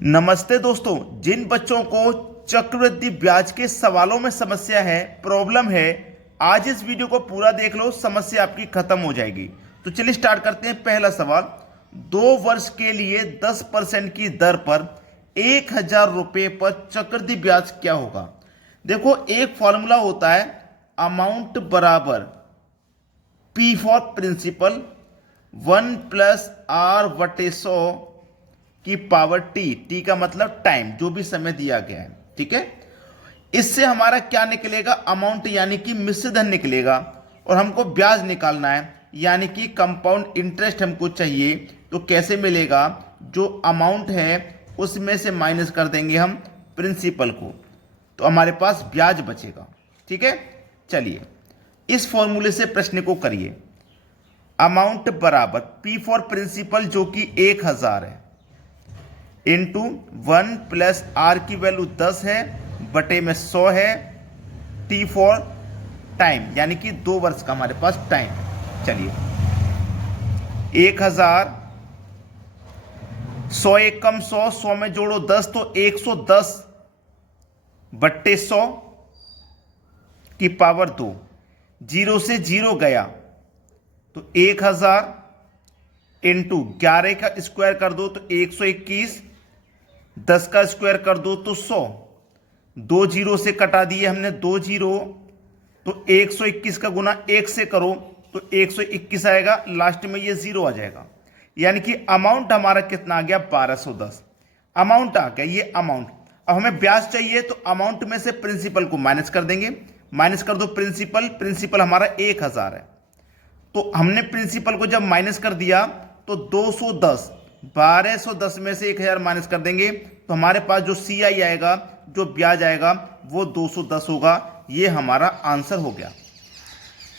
नमस्ते दोस्तों। जिन बच्चों को चक्रवृद्धि ब्याज के सवालों में समस्या है, प्रॉब्लम है, आज इस वीडियो को पूरा देख लो, समस्या आपकी खत्म हो जाएगी। तो चलिए स्टार्ट करते हैं। पहला सवाल, 2 वर्ष के लिए 10% की दर पर 1,000 रुपये पर चक्रवृद्धि ब्याज क्या होगा। देखो, एक फॉर्मूला होता है, अमाउंट बराबर पी फॉर प्रिंसिपल 1+r/100 की पावर टी का मतलब टाइम, जो भी समय दिया गया है। ठीक है, इससे हमारा क्या निकलेगा, अमाउंट यानी कि मिश्र धन निकलेगा, और हमको ब्याज निकालना है यानी कि कंपाउंड इंटरेस्ट हमको चाहिए। तो कैसे मिलेगा, जो अमाउंट है उसमें से माइनस कर देंगे हम प्रिंसिपल को, तो हमारे पास ब्याज बचेगा। ठीक है, चलिए इस फॉर्मूले से प्रश्न को करिए। अमाउंट बराबर पी फॉर प्रिंसिपल जो कि 1,000 है, इंटू 1+r की वैल्यू 10 है, बटे में 100 है, टी फॉर टाइम यानी कि 2 वर्ष का हमारे पास टाइम। चलिए 1,000, 100 एकम 100, 100 में जोड़ो 10 तो 110 बट्टे 100 की पावर 2, 0 से 0 गया तो 1,000 इंटू 11 का स्क्वायर कर दो तो 121, 10 का स्क्वायर कर दो तो 100, 2 जीरो से कटा दिए हमने, 2 जीरो, तो 121 का गुना 1 से करो तो 121 आएगा, लास्ट में ये 0 आ जाएगा। यानी कि अमाउंट हमारा कितना आ गया, 1210 अमाउंट आ गया, ये अमाउंट। अब हमें ब्याज चाहिए तो अमाउंट में से प्रिंसिपल को माइनस कर देंगे, माइनस कर दो प्रिंसिपल हमारा 1,000 है, तो हमने प्रिंसिपल को जब माइनस कर दिया तो 210, 1210 में से 1,000 माइनस कर देंगे तो हमारे पास जो CI आएगा, जो ब्याज आएगा वो 210 होगा। ये हमारा आंसर हो गया।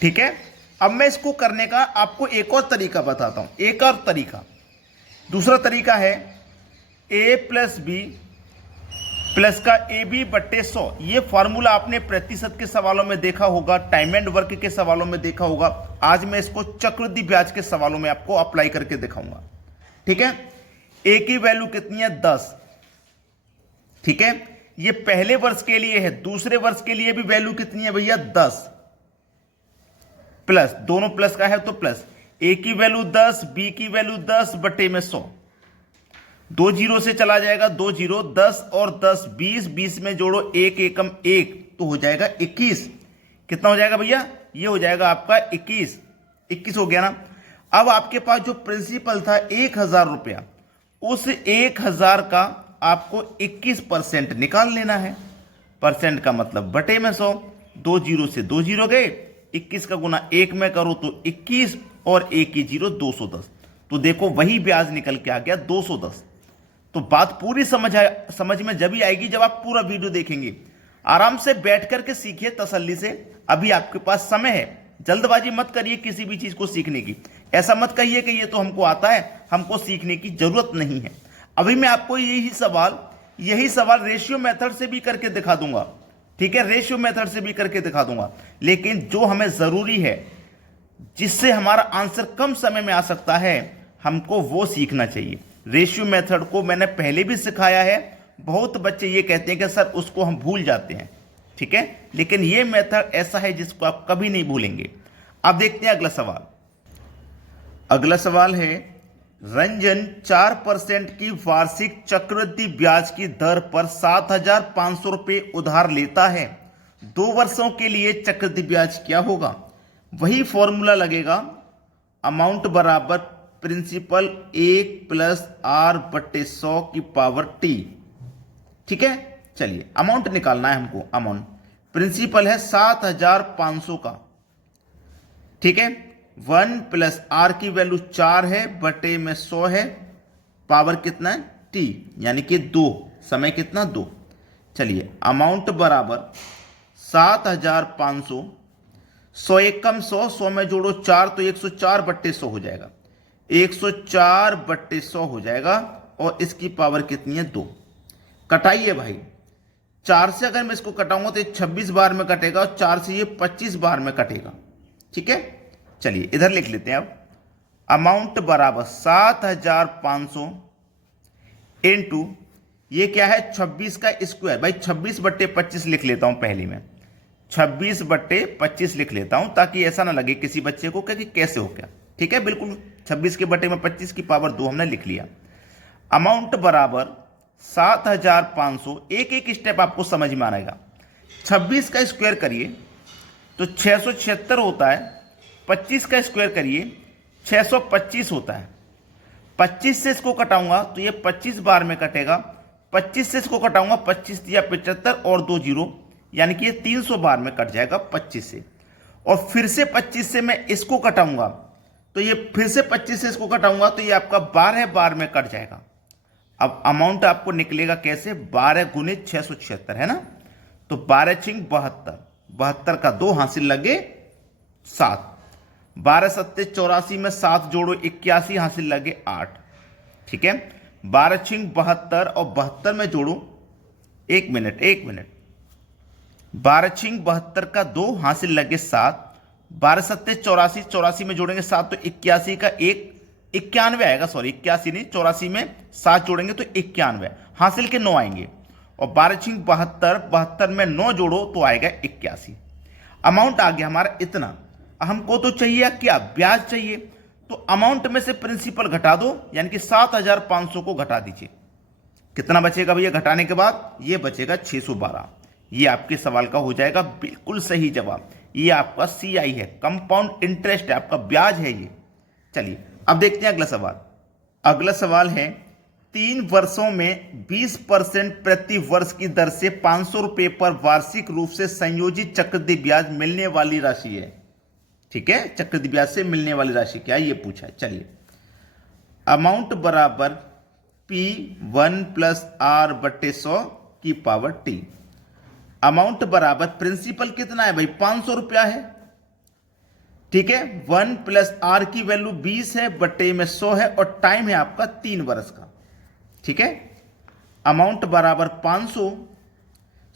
ठीक है, अब मैं इसको करने का आपको एक और तरीका बताता हूं, एक और तरीका। दूसरा तरीका है a+b प्लस का AB बट्टे 100। ये फॉर्मूला आपने प्रतिशत के सवालों में देखा होगा, टाइम एंड वर्क के सवालों में देखा होगा। आज मैं इसको चक्रवृद्धि ब्याज के सवालों में आपको अप्लाई करके दिखाऊंगा। ठीक है, A की वैल्यू कितनी है, 10। ठीक है, ये पहले वर्ष के लिए है, दूसरे वर्ष के लिए भी वैल्यू कितनी है भैया, 10 प्लस, दोनों प्लस का है तो प्लस, A की वैल्यू 10, B की वैल्यू 10 बटे में 100, 2 जीरो से चला जाएगा, 2 जीरो, 10 और 10 20, 20 में जोड़ो 1 एकम 1 तो हो जाएगा 21। कितना हो जाएगा भैया, ये हो जाएगा आपका 21 हो गया ना। अब आपके पास जो प्रिंसिपल था 1,000 रुपया, उस 1,000 का आपको 21% निकाल लेना है। परसेंट का मतलब बटे में 100, 2 जीरो से 2 जीरो गए, 21 का गुना 1 में करो तो 21 और 1 की जीरो 210, तो देखो वही ब्याज निकल के आ गया 210। तो बात पूरी समझ में जब ही आएगी जब आप पूरा वीडियो देखेंगे। आराम से बैठ करके सीखिए तसल्ली से, अभी आपके पास समय है, जल्दबाजी मत करिए किसी भी चीज को सीखने की। ऐसा मत कहिए कि ये तो हमको आता है, हमको सीखने की जरूरत नहीं है। अभी मैं आपको यही सवाल रेशियो मेथड से भी करके दिखा दूंगा। ठीक है, रेशियो मेथड से भी करके दिखा दूंगा, लेकिन जो हमें जरूरी है, जिससे हमारा आंसर कम समय में आ सकता है, हमको वो सीखना चाहिए। रेशियो मेथड को मैंने पहले भी सिखाया है, बहुत बच्चे ये कहते हैं कि सर उसको हम भूल जाते हैं। ठीक है, लेकिन ये मेथड ऐसा है जिसको आप कभी नहीं भूलेंगे। अब देखते हैं अगला सवाल। अगला सवाल है, रंजन 4% की वार्षिक चक्रवृद्धि ब्याज की दर पर 7,500 रुपये उधार लेता है। 2 वर्षों के लिए चक्रवृद्धि ब्याज क्या होगा। वही फॉर्मूला लगेगा, अमाउंट बराबर प्रिंसिपल 1+r/100 की पावर टी। ठीक है, चलिए अमाउंट निकालना है हमको। अमाउंट प्रिंसिपल है 7,500 का। ठीक है, 1+r की वैल्यू 4 है, बटे में 100 है, पावर कितना है, टी यानी कि 2, समय कितना 2। चलिए अमाउंट बराबर 7,500, 100 एकम 100, 100 में जोड़ो 4 तो 104 बट्टे 100 हो जाएगा, 104 बट्टे 100 हो जाएगा, और इसकी पावर कितनी है, 2। कटाइए भाई, 4 से अगर मैं इसको कटाऊंगा तो 26 बार में कटेगा, और 4 से ये 25 बार में कटेगा। ठीक है, चलिए इधर लिख लेते हैं। अब अमाउंट बराबर 7,500 इंटू ये क्या है 26 का स्क्वायर। भाई 26/25 लिख लेता हूं पहली में, 26/25 लिख लेता हूं ताकि ऐसा ना लगे किसी बच्चे को कि कैसे हो गया। ठीक है, बिल्कुल 26 के बटे में 25 की पावर 2 हमने लिख लिया। अमाउंट बराबर 7500। एक एक स्टेप आपको समझ में आएगा। 26 का स्क्वायर करिए तो 676 होता है, 25 का स्क्वायर करिए 625 होता है। 25 से इसको कटाऊंगा तो ये 25 बार में कटेगा, 25 से इसको कटाऊंगा 25 या 75 और 2 जीरो, यानी कि ये 300 बार में कट जाएगा 25 से। और फिर से 25 से मैं इसको कटाऊंगा तो ये फिर से 25 से इसको कटाऊंगा तो ये आपका 12 बार में कट जाएगा। अब अमाउंट आपको निकलेगा कैसे, 12 गुने 676 है ना, तो 12 छिंग 72, 72 का 2 हासिल लगे 7, 12 सत्ते 84 में 7 जोड़ो 81 हासिल लगे 8। ठीक है, 12 छिंग 72 और 72 में जोड़ो 1 मिनट, 12 छिंग 72 का 2 हासिल लगे 7, 12 सत्ते 84, 84 में जोड़ेंगे 7 तो 81 का 1, 91 आएगा, सॉरी 81 नहीं, 84 में 7 जोड़ेंगे तो 91 हासिल के 9 आएंगे। और 12 छिंग 72, 72 में 9 जोड़ो तो आएगा 81। अमाउंट आ गया हमारा इतना। हमको तो चाहिए क्या, ब्याज चाहिए, तो अमाउंट में से प्रिंसिपल घटा दो, यानी कि 7500 को घटा दीजिए। कितना बचेगा भैया घटाने के बाद, ये बचेगा 612। ये आपके सवाल का हो जाएगा बिल्कुल सही जवाब। ये आपका CI है, कंपाउंड इंटरेस्ट है, आपका ब्याज है ये। चलिए अब देखते हैं अगला सवाल। अगला सवाल है 3 वर्षों में 20% प्रति वर्ष की दर से 500 रुपए पर वार्षिक रूप से संयोजित चक्रवृद्धि ब्याज मिलने वाली राशि है। ठीक है, चक्रवृद्धि ब्याज से मिलने वाली राशि क्या है ये पूछा है। चलिए, अमाउंट बराबर P1 + R/100 की पावर T। अमाउंट बराबर प्रिंसिपल कितना है भाई, 500 रुपया है। ठीक है, 1 + R की वैल्यू 20 है, बटे में 100 है, और टाइम है आपका 3 वर्ष का। ठीक है, अमाउंट बराबर 500,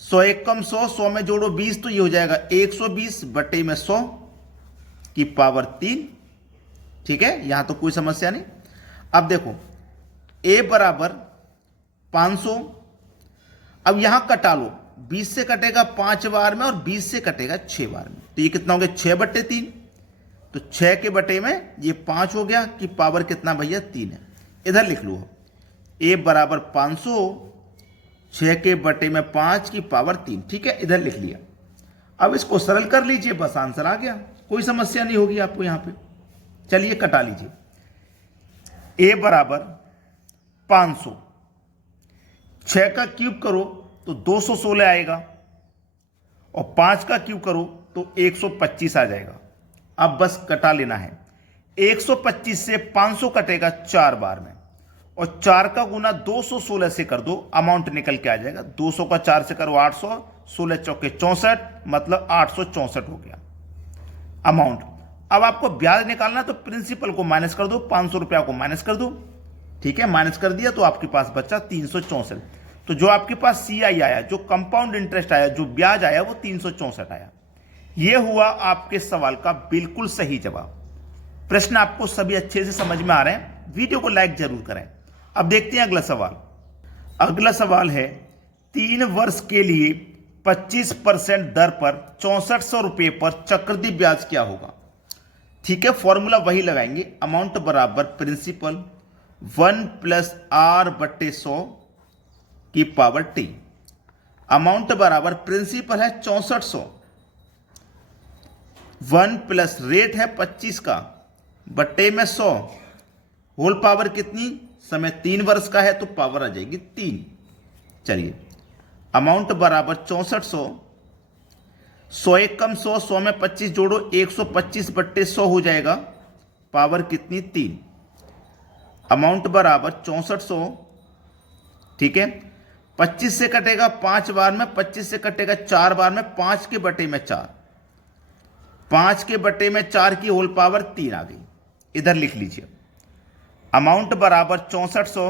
100 एकम 100, 100 में जोड़ो 20 तो ये हो जाएगा 120 बटे में 100 की पावर 3। ठीक है, यहां तो कोई समस्या नहीं। अब देखो A बराबर 500, अब यहां कटा लो, 20 से कटेगा 5 बार में और 20 से कटेगा 6 बार में, तो ये कितना हो गया 6/3। तो 6 के बटे में ये 5 हो गया कि पावर कितना भैया 3 है। इधर लिख लो A बराबर 500, 6 के बटे में 5 की पावर 3। ठीक है, इधर लिख लिया। अब इसको सरल कर लीजिए, बस आंसर आ गया, कोई समस्या नहीं होगी आपको यहां पे। चलिए कटा लीजिए। A बराबर 500, 6 का क्यूब करो तो 216 आएगा, और 5 का क्यूब करो तो 125 आ जाएगा। अब बस कटा लेना है। 125 से 500 कटेगा 4 बार में, और 4 का गुना 216 से कर दो, अमाउंट निकल के आ जाएगा। 200 का 4 से करो 800, 16 चौके 64, मतलब 864 हो गया अमाउंट। अब आपको ब्याज निकालना तो प्रिंसिपल को माइनस कर दो, 500 रुपया को माइनस कर दो। ठीक है, माइनस कर दिया तो आपके पास बचा 364। तो जो आपके पास CI आया, जो कंपाउंड इंटरेस्ट आया, जो ब्याज आया, वो 364 आया। यह हुआ आपके सवाल का बिल्कुल सही जवाब। प्रश्न आपको सभी अच्छे से समझ में आ रहे हैं, वीडियो को लाइक जरूर करें। अब देखते हैं अगला सवाल। अगला सवाल है 3 वर्ष के लिए 25% दर पर 6400 रुपए पर चक्रवृद्धि ब्याज क्या होगा। ठीक है, फॉर्मूला वही लगाएंगे। अमाउंट बराबर प्रिंसिपल 1 + R/100 की पावर T। अमाउंट बराबर प्रिंसिपल है 6400, 1 प्लस रेट है 25 का, बट्टे में 100, होल पावर कितनी, समय 3 वर्ष का है तो पावर आ जाएगी 3। चलिए, अमाउंट बराबर 6400, 100 एकम 100, 100 में 25 जोड़ो 125 बट्टे 100 हो जाएगा, पावर कितनी 3। अमाउंट बराबर 6400। ठीक है, 25 से कटेगा 5 बार में, 25 से कटेगा 4 बार में, 5 के बटे में 4, 5 के बटे में 4 की होल पावर 3 आ गई। इधर लिख लीजिए। अमाउंट बराबर 6400।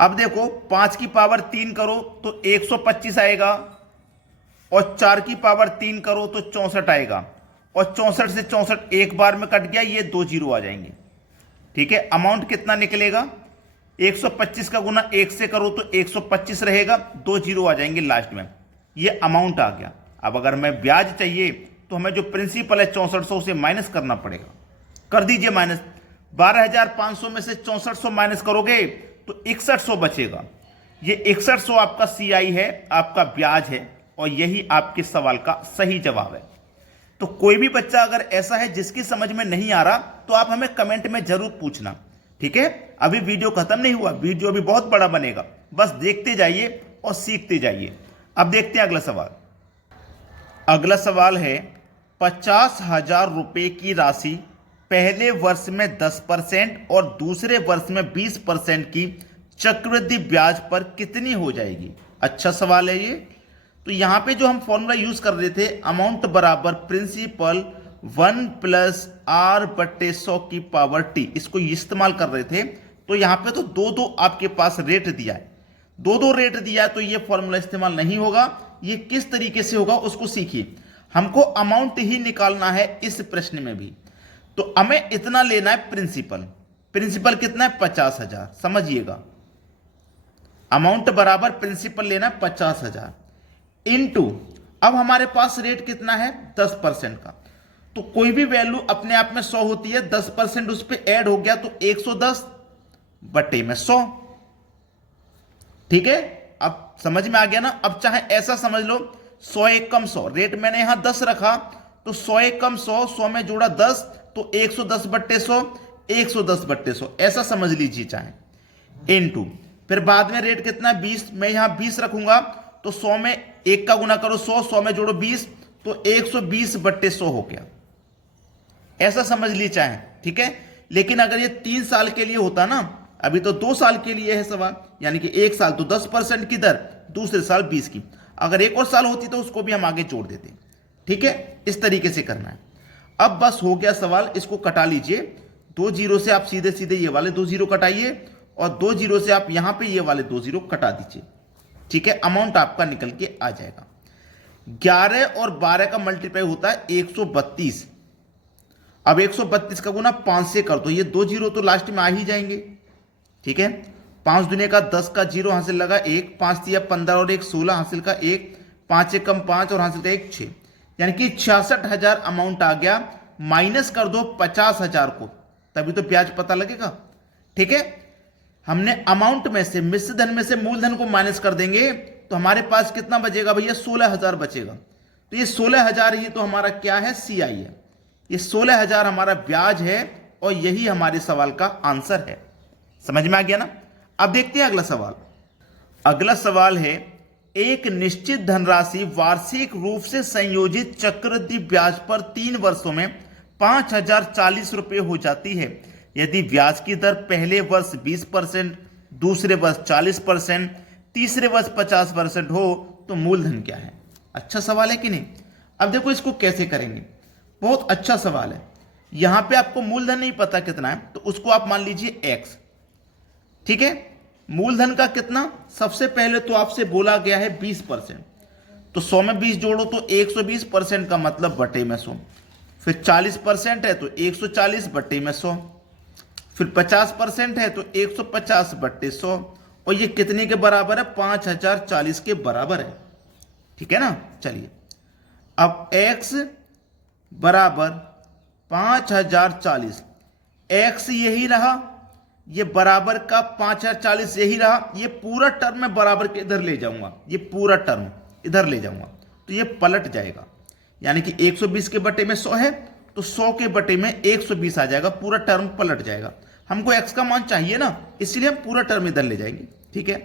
अब देखो 5 की पावर 3 करो तो 125 आएगा, और 4 की पावर 3 करो तो 64 आएगा, और 64 से 64 एक बार में कट गया, ये 2 जीरो आ जाएंगे। ठीक है, अमाउंट कितना निकलेगा 125 का गुना 1 से करो तो 125 रहेगा, 2 जीरो आ जाएंगे लास्ट में, ये अमाउंट आ गया। अब अगर मैं ब्याज चाहिए तो हमें जो प्रिंसिपल है 6400 उसे माइनस करना पड़ेगा। कर दीजिए माइनस, 12,500 में से 6400 माइनस करोगे तो 6100 बचेगा। ये 6100 आपका CI है, आपका ब्याज है, और यही आपके सवाल का सही जवाब है। तो कोई भी बच्चा अगर ऐसा है जिसकी समझ में नहीं आ रहा तो आप हमें कमेंट में जरूर पूछना, ठीक है। अभी वीडियो खत्म नहीं हुआ, वीडियो अभी बहुत बड़ा बनेगा, बस देखते जाइए और सीखते जाइए। अब देखते हैं अगला सवाल। अगला सवाल है 50,000 रुपए की राशि पहले वर्ष में 10% और दूसरे वर्ष में 20% की चक्रवृद्धि ब्याज पर कितनी हो जाएगी। अच्छा सवाल है ये। तो यहां पे जो हम फॉर्मूला यूज कर रहे थे, अमाउंट बराबर प्रिंसिपल 1 प्लस आर बटे 100 की पावर टी, इसको इस्तेमाल कर रहे थे। तो यहां पे तो दो दो आपके पास रेट दिया है, दो दो रेट दिया है, तो ये फॉर्मूला इस्तेमाल नहीं होगा। ये किस तरीके से होगा उसको सीखिए। हमको अमाउंट ही निकालना है इस प्रश्न में भी, तो हमें इतना लेना है प्रिंसिपल। प्रिंसिपल कितना है 50,000, समझिएगा। अमाउंट बराबर प्रिंसिपल लेना है 50,000 इनटू, अब हमारे पास रेट कितना है 10% का, तो कोई भी वैल्यू अपने आप में 100 होती है, 10% उस पर ऐड हो गया तो 110 बटे में 100, ठीक है। अब समझ में आ गया ना। अब चाहे ऐसा समझ लो 100 एक कम 100, रेट मैंने यहां 10 रखा तो 100 एक कम 100, 100 में जोड़ा 10 तो 110 बट्टे 100, 110 बट्टे 100 ऐसा समझ लीजिए चाहे। इनटू फिर बाद में रेट कितना है 20, मैं यहां 20 रखूंगा तो 100 में 1 का गुना करो 100, 100 में जोड़ो 20 तो 120 बट्टे 100 हो गया, ऐसा समझ लीजिए चाहे, ठीक है। लेकिन अगर ये 3 साल के लिए होता ना, अभी तो 2 साल के लिए है सवाल, यानी कि 1 साल तो 10% की दर, दूसरे साल 20 की, अगर एक और साल होती तो उसको भी हम आगे जोड़ देते, ठीक है। इस तरीके से करना है। अब बस हो गया सवाल, इसको कटा लीजिए। 2 जीरो से आप सीधे सीधे ये वाले 2 जीरो कटाइए और 2 जीरो से आप यहां पे ये वाले 2 जीरो कटा दीजिए, ठीक है। अमाउंट आपका निकल के आ जाएगा। 11 और 12 का मल्टीप्लाई होता है 132। अब 132 का गुना 5 से कर दो, ये 2 जीरो तो लास्ट में आ ही जाएंगे, ठीक है। 5 दुनिया का 10 का जीरो हासिल लगा 1, 5 दिया 15 और 1 16 हासिल का 1, 5 एक कम 5 और हासिल का 1 6, यानी कि 66,000 अमाउंट आ गया। माइनस कर दो 50,000 को, तभी तो ब्याज पता लगेगा, ठीक है। हमने अमाउंट में से, मिश्र धन में से मूलधन को माइनस कर देंगे तो हमारे पास कितना बचेगा भैया 16,000 बचेगा। तो ये 16,000 ही तो हमारा क्या है CI है, ये 16,000 हमारा ब्याज है और यही हमारे सवाल का आंसर है। समझ में आ गया ना। अब देखते हैं अगला सवाल। अगला सवाल है एक निश्चित धनराशि वार्षिक रूप से संयोजित चक्रवृद्धि ब्याज पर 3 वर्षों में 5,040 रुपये हो जाती है। यदि ब्याज की दर पहले वर्ष 20%, दूसरे वर्ष 40%, तीसरे वर्ष 50% हो तो मूलधन क्या है। अच्छा सवाल है कि नहीं। अब देखो इसको कैसे करेंगे, बहुत अच्छा सवाल है। यहां पे आपको मूलधन नहीं पता कितना है तो उसको आप मान लीजिए x, ठीक है। मूलधन का कितना, सबसे पहले तो आपसे बोला गया है 20%, तो 100 में 20 जोड़ो तो 120% का मतलब बटे में 100, फिर 40% है तो 140 बटे में 100, फिर 50% है तो 150 बट्टे 100, और ये कितने के बराबर है 5,040 के बराबर है, ठीक है ना। चलिए अब x बराबर 5,040, x यही रहा, ये बराबर का 5,040 यही रहा, ये पूरा टर्म में बराबर के इधर ले जाऊंगा, ये पूरा टर्म इधर ले जाऊंगा तो ये पलट जाएगा, यानी कि 120 के बटे में 100 है तो 100 के बटे में 120 आ जाएगा, पूरा टर्म पलट जाएगा। हमको x का मान चाहिए ना, इसलिए हम पूरा टर्म इधर ले जाएंगे, ठीक है।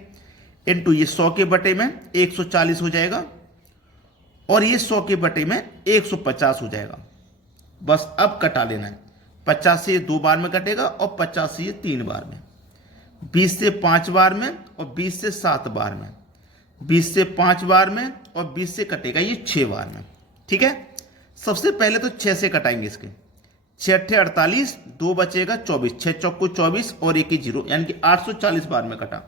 इनटू ये 100 के बटे में 140 हो जाएगा और ये 100 के बटे में 150 हो जाएगा। बस अब कटा लेना है, 50 से 2 बार में कटेगा और 50 से 3 बार में, 20 से 5 बार में और 20 से 7 बार में, 20 से 5 बार में और 20 से कटेगा ये 6 बार में, ठीक है। सबसे पहले तो 6 से कटाएंगे इसके, 6 अट्ठे 48, 2 बचेगा 24, 6 चौको 24 और 1 0, यानी कि 840 बार में कटा।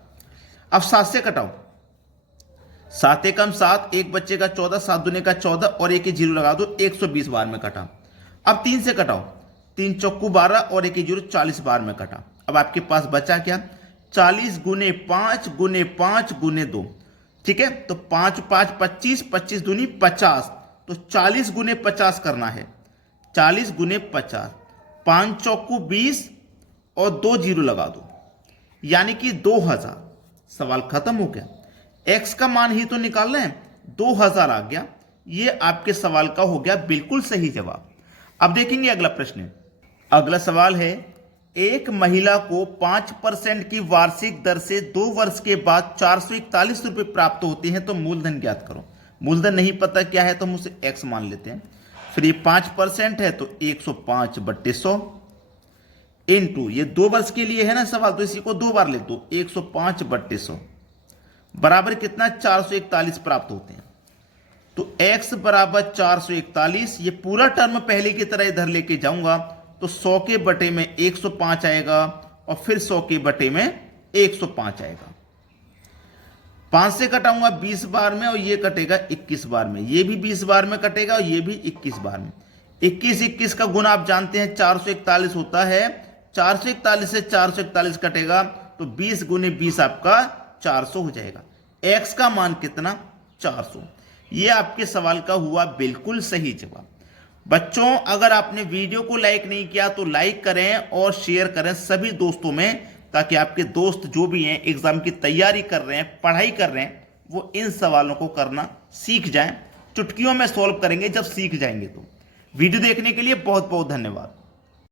अब 7 से कटाओ, 7 एकम 7, 1 बचेगा 14, 7 दूने का 14 और 1 0 लगा दो, 120 बार में कटा। अब 3 से कटाओ, 3 चौको 12 और 1 0 40 बार में कटा। अब आपके पास बचा क्या, 40 गुने 5 गुने 5 गुने 2, ठीक है। तो 5 5 25, 25 दूनी 50, तो 40 गुने 50 करना है। 40 गुने 50, 5 चौकू 20 और 2 जीरो लगा दो, यानी कि 2000। सवाल खत्म हो गया। x का मान ही तो निकालना है, 2000 आ गया। ये आपके सवाल का हो गया बिल्कुल सही जवाब। अब देखेंगे अगला प्रश्न। अगला सवाल है, एक महिला को 5% की वार्षिक दर से 2 वर्ष के बाद 441 रुपये प्राप्त होते हैं, तो मूलधन ज्ञात करो। मूलधन नहीं पता क्या है तो हम उसे x मान लेते हैं। फिर ये 5% है तो 105/100 इंटू, ये 2 वर्ष के लिए है ना सवाल, तो इसी को 2 बार लिख दो, 105/100 बराबर कितना, 441 प्राप्त होते हैं। तो x बराबर 441, ये पूरा टर्म पहले की तरह इधर लेके जाऊंगा तो 100 के बटे में 105 आएगा और फिर 100 के बटे में 105 आएगा। 5 से कटाऊंगा 20 बार में और ये कटेगा 21 बार में, ये भी 20 बार में कटेगा और ये भी 21 बार में। 21 का गुना आप जानते हैं 441 होता है, 441 से 441 कटेगा तो 20 गुने 20 आपका 400 हो जाएगा। x का मान कितना, 400। ये आपके सवाल का हुआ बिल्कुल सही जवाब। बच्चों, अगर आपने वीडियो को लाइक नहीं किया तो लाइक करें और शेयर करें सभी दोस्तों में, ताकि आपके दोस्त जो भी हैं एग्जाम की तैयारी कर रहे हैं, पढ़ाई कर रहे हैं, वो इन सवालों को करना सीख जाएं। चुटकियों में सॉल्व करेंगे जब सीख जाएंगे तो। वीडियो देखने के लिए बहुत बहुत धन्यवाद।